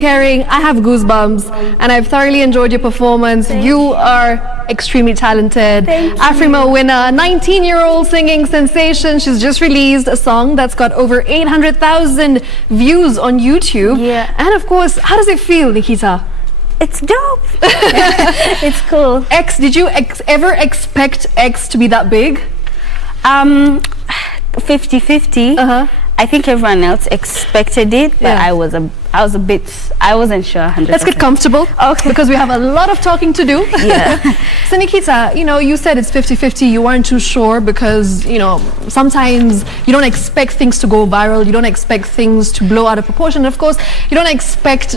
Kering, I have goosebumps and I've thoroughly enjoyed your performance. You are extremely talented. Afrima winner, 19-year-old singing sensation. She's just released a song that's got over 800,000 views on YouTube. Yeah. And of course, how does it feel, Nikita? It's dope. It's cool. X, did you ever expect X to be that big? 50-50. I think everyone else expected it, but Yeah. I wasn't sure 100%. Let's get comfortable. Okay. Because we have a lot of talking to do. Yeah. So Nikita, you said it's 50-50. You weren't too sure because, sometimes you don't expect things to go viral. You don't expect things to blow out of proportion. Of course, you don't expect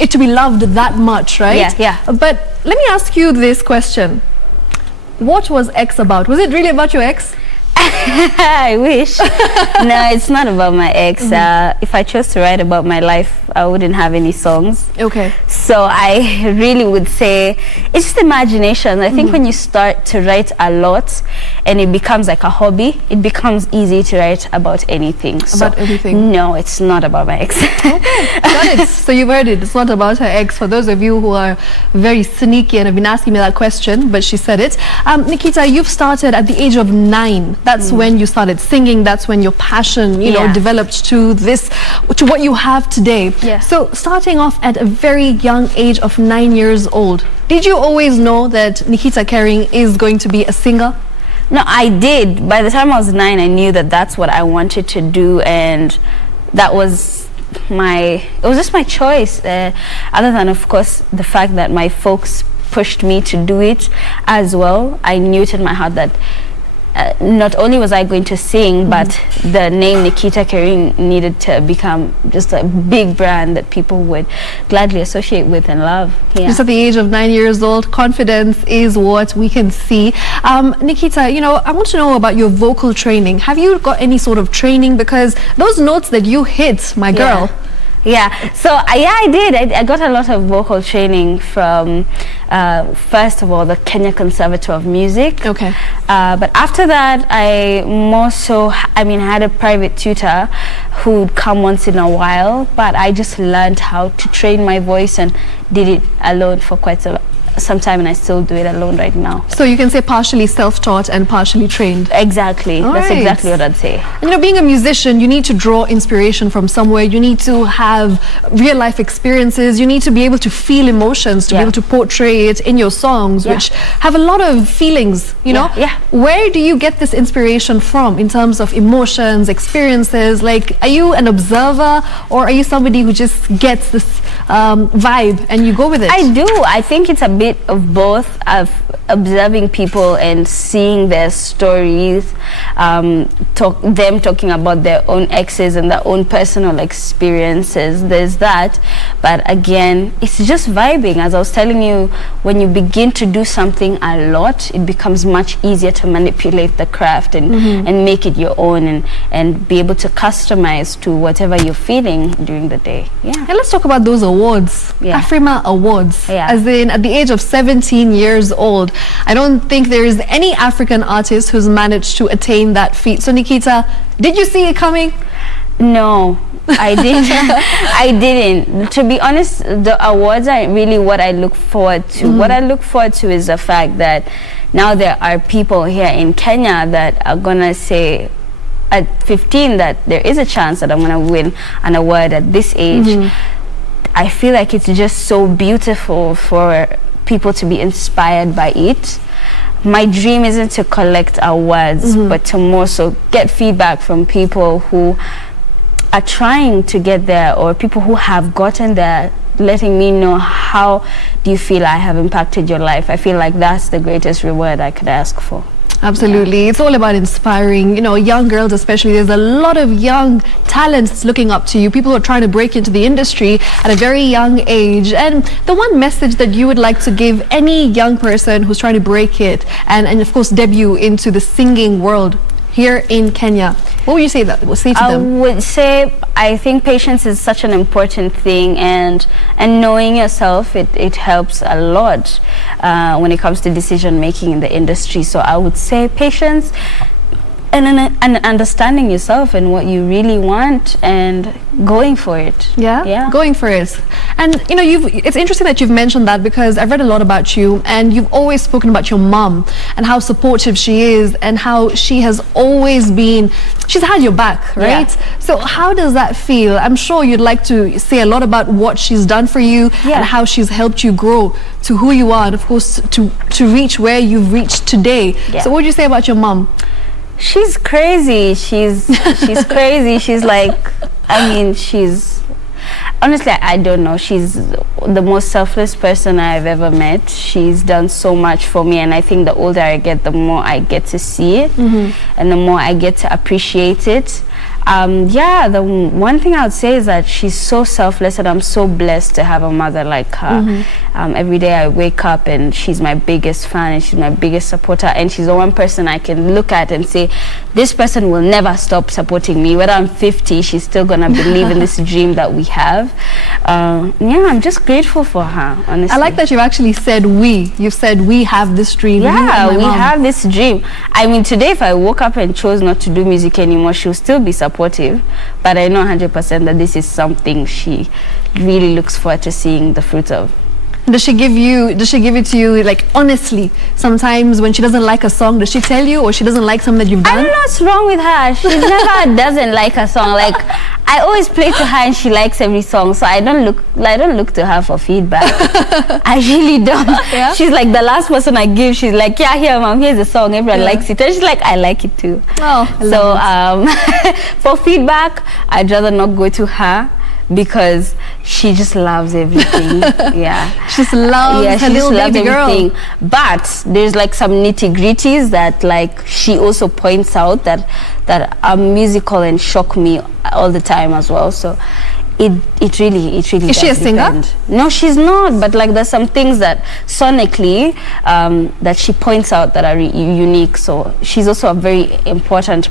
it to be loved that much, right? Yeah, yeah. But let me ask you this question. What was X about? Was it really about your ex? I wish. No, it's not about my ex. If I chose to write about my life, I wouldn't have any songs. Okay. So I really would say it's just imagination. I think when you start to write a lot and it becomes like a hobby, it becomes easy to write about anything. About anything. No, it's not about my ex. Got it. So you've heard it. It's not about her ex. For those of you who are very sneaky and have been asking me that question, but she said it. Nikita, you've started at the age of 9. That's when you started singing. That's when your passion, developed to what you have today. Yeah. So starting off at a very young age of 9 years old, did you always know that Nikita Kering is going to be a singer? No, I did. By the time I was 9, I knew that that's what I wanted to do, and that was it was just my choice. Other than, of course, the fact that my folks pushed me to do it as well. I knew it in my heart that not only was I going to sing, but the name Nikita Kering needed to become just a big brand that people would gladly associate with and love. Yeah. Just at the age of 9 years old, confidence is what we can see. Nikita, I want to know about your vocal training. Have you got any sort of training? Because those notes that you hit, my girl. Yeah, so I did. I got a lot of vocal training from, first of all, the Kenya Conservatoire of Music. Okay. But after that, I had a private tutor who'd come once in a while, but I just learned how to train my voice and did it alone for quite some time, and I still do it alone right now. So you can say partially self-taught and partially trained. Exactly. That's right. exactly what I'd say. And being a musician, you need to draw inspiration from somewhere. You need to have real life experiences. You need to be able to feel emotions, to be able to portray it in your songs, which have a lot of feelings, Yeah. Where do you get this inspiration from in terms of emotions, experiences? Like, are you an observer or are you somebody who just gets this vibe and you go with it? I do. I think it's a bit of both, of observing people and seeing their stories, them talking about their own exes and their own personal experiences. There's that, but again, it's just vibing. As I was telling you, when you begin to do something a lot, it becomes much easier to manipulate the craft and make it your own and be able to customize to whatever you're feeling during the day. Yeah. And let's talk about those awards. Yeah. Afrima Awards. Yeah. As in, at the age of 17 years old, I don't think there is any African artist who's managed to attain that feat. So Nikita, did you see it coming? No, I didn't. I didn't. To be honest, the awards are really what I look forward to. What I look forward to is the fact that now there are people here in Kenya that are gonna say at 15 that there is a chance that I'm gonna win an award at this age. I feel like it's just so beautiful for people to be inspired by it. My dream isn't to collect awards, but to more so get feedback from people who are trying to get there, or people who have gotten there, letting me know, how do you feel I have impacted your life? I feel like that's the greatest reward I could ask for. Absolutely. It's all about inspiring, young girls especially. There's a lot of young talents looking up to you. People who are trying to break into the industry at a very young age. And the one message that you would like to give any young person who's trying to break it and of course debut into the singing world here in Kenya, what would you say to them? I would say, I think patience is such an important thing, and knowing yourself, it helps a lot when it comes to decision making in the industry. So I would say patience, and understanding yourself and what you really want and going for it. Yeah, going for it. And you know, it's interesting that you've mentioned that, because I've read a lot about you, and you've always spoken about your mom and how supportive she is, and how she has always been, she's had your back, right? Yeah. So how does that feel? I'm sure you'd like to say a lot about what she's done for you, and how she's helped you grow to who you are, and of course to reach where you've reached today. So what would you say about your mom? She's crazy. She's crazy. She's like, I mean, she's honestly, I don't know. She's the most selfless person I've ever met. She's done so much for me, and I think the older I get, the more I get to see it, and the more I get to appreciate it. Yeah, the one thing I would say is that she's so selfless, and I'm so blessed to have a mother like her. Every day I wake up and she's my biggest fan, and she's my biggest supporter, and she's the one person I can look at and say, this person will never stop supporting me. Whether I'm 50, she's still gonna believe in this dream that we have. Yeah, I'm just grateful for her, honestly. I like that you've actually said we. You've said we have this dream. Yeah, we have this dream. I mean, today if I woke up and chose not to do music anymore, she'll still be supportive, but I know 100% that this is something she really looks forward to seeing the fruit of. Does she give it to you, like, honestly? Sometimes when she doesn't like a song, does she tell you, or she doesn't like something that you've done? I don't know what's wrong with her. She never doesn't like a song. Like, I always play to her and she likes every song, so I don't look to her for feedback. I really don't. Yeah? She's like the last person I give. She's like, yeah, here, mom, here's the song. Everyone likes it. And she's like, I like it too. Oh, so for feedback, I'd rather not go to her, because she just loves everything. Yeah, she just loves her little baby girl. But there's like some nitty-gritties that like she also points out that are musical and shock me all the time as well. So it really is she a singer? No, she's not, but like there's some things that sonically that she points out that are unique. So she's also a very important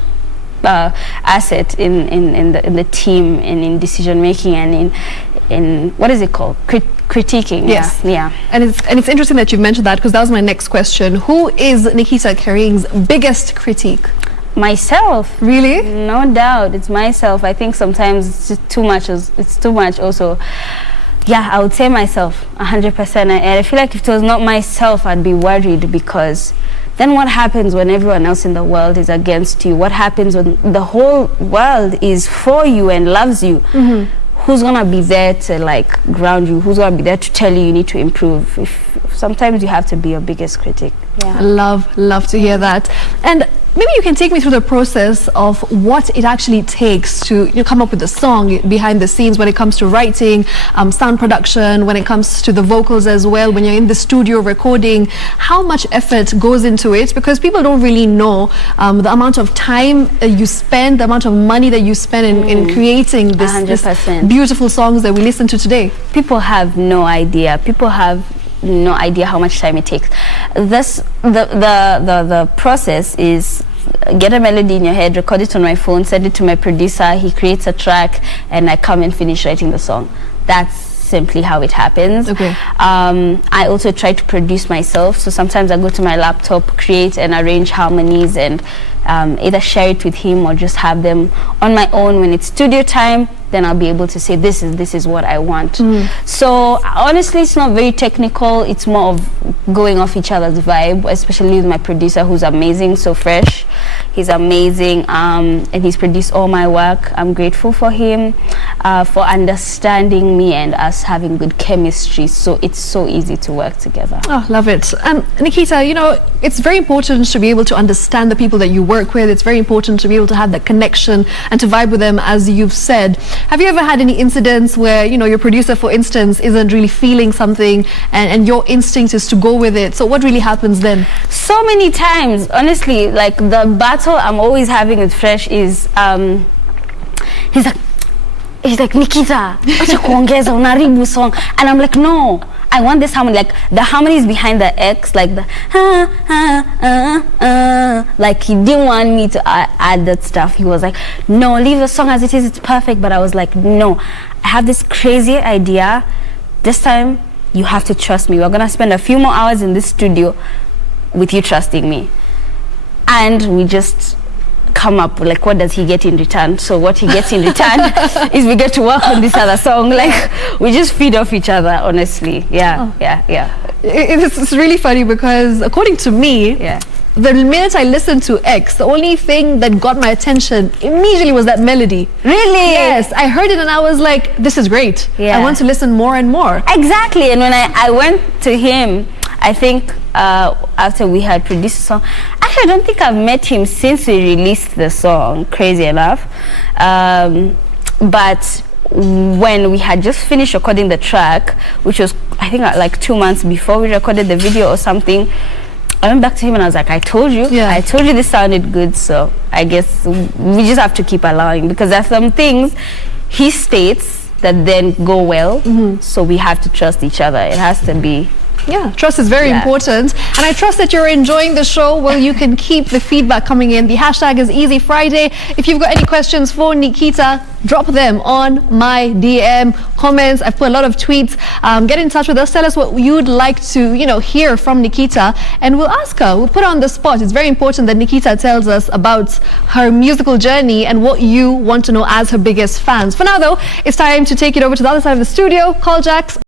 asset in the team, and in decision making, and in what is it called, critiquing. Yes. Yeah. And it's interesting that you've mentioned that, because that was my next question. Who is Nikita Kering's biggest critique? Myself. Really? No doubt, it's myself. I think sometimes it's just too much. It's too much also. Yeah, I would say myself 100%. And I feel like if it was not myself, I'd be worried, because then what happens when everyone else in the world is against you? What happens when the whole world is for you and loves you? Who's gonna be there to like ground you? Who's gonna be there to tell you need to improve? Sometimes you have to be your biggest critic. Yeah. Love to hear that. And maybe you can take me through the process of what it actually takes to come up with a song behind the scenes, when it comes to writing, sound production, when it comes to the vocals as well, when you're in the studio recording. How much effort goes into it? Because people don't really know the amount of time you spend, the amount of money that you spend in creating this beautiful songs that we listen to today. People have no idea. People have no idea how much time it takes. The process is get a melody in your head, record it on my phone, send it to my producer, he creates a track, and I come and finish writing the song. That's simply how it happens. Okay. I also try to produce myself, so sometimes I go to my laptop, create and arrange harmonies, and either share it with him or just have them on my own. When it's studio time, then I'll be able to say this is what I want. So honestly, it's not very technical. It's more of going off each other's vibe, especially with my producer, who's amazing, so fresh. He's amazing, and he's produced all my work. I'm grateful for him for understanding me and us having good chemistry, so it's so easy to work together. Oh, love it. Nikita, it's very important to be able to understand the people that you work with. It's very important to be able to have that connection and to vibe with them, as you've said. Have you ever had any incidents where your producer, for instance, isn't really feeling something, and your instinct is to go with it? So what really happens then? So many times, honestly. Like the battle I'm always having with Fresh is he's like Nikita, acha kuongeza, unaribu song, and I'm like, no, I want this harmony, like the harmony is behind the X, like the like he didn't want me to add that stuff. He was like, no, leave the song as it is, it's perfect. But I was like, no, I have this crazy idea. This time you have to trust me. We're gonna spend a few more hours in this studio with you trusting me. And we just come up like, what does he get in return? So what he gets in return is we get to work on this other song. Like, we just feed off each other, honestly. Yeah, yeah. It's really funny because according to me, the minute I listened to X, the only thing that got my attention immediately was that melody. Really? Yes, I heard it and I was like, this is great. I want to listen more and more. Exactly. And when I went to him, I think after we had produced the song, actually I don't think I've met him since we released the song, crazy enough. But when we had just finished recording the track, which was I think like 2 months before we recorded the video or something, I went back to him and I was like, I told you this sounded good, so I guess we just have to keep allowing, because there's some things he states that then go well, so we have to trust each other. It has to be. Yeah, trust is very important, and I trust that you're enjoying the show. Well, you can keep the feedback coming in. The hashtag is Easy Friday. If you've got any questions for Nikita, drop them on my DM comments. I've put a lot of tweets. Get in touch with us. Tell us what you'd like to, hear from Nikita, and we'll ask her. We'll put her on the spot. It's very important that Nikita tells us about her musical journey and what you want to know as her biggest fans. For now, though, it's time to take it over to the other side of the studio. Call Jacks.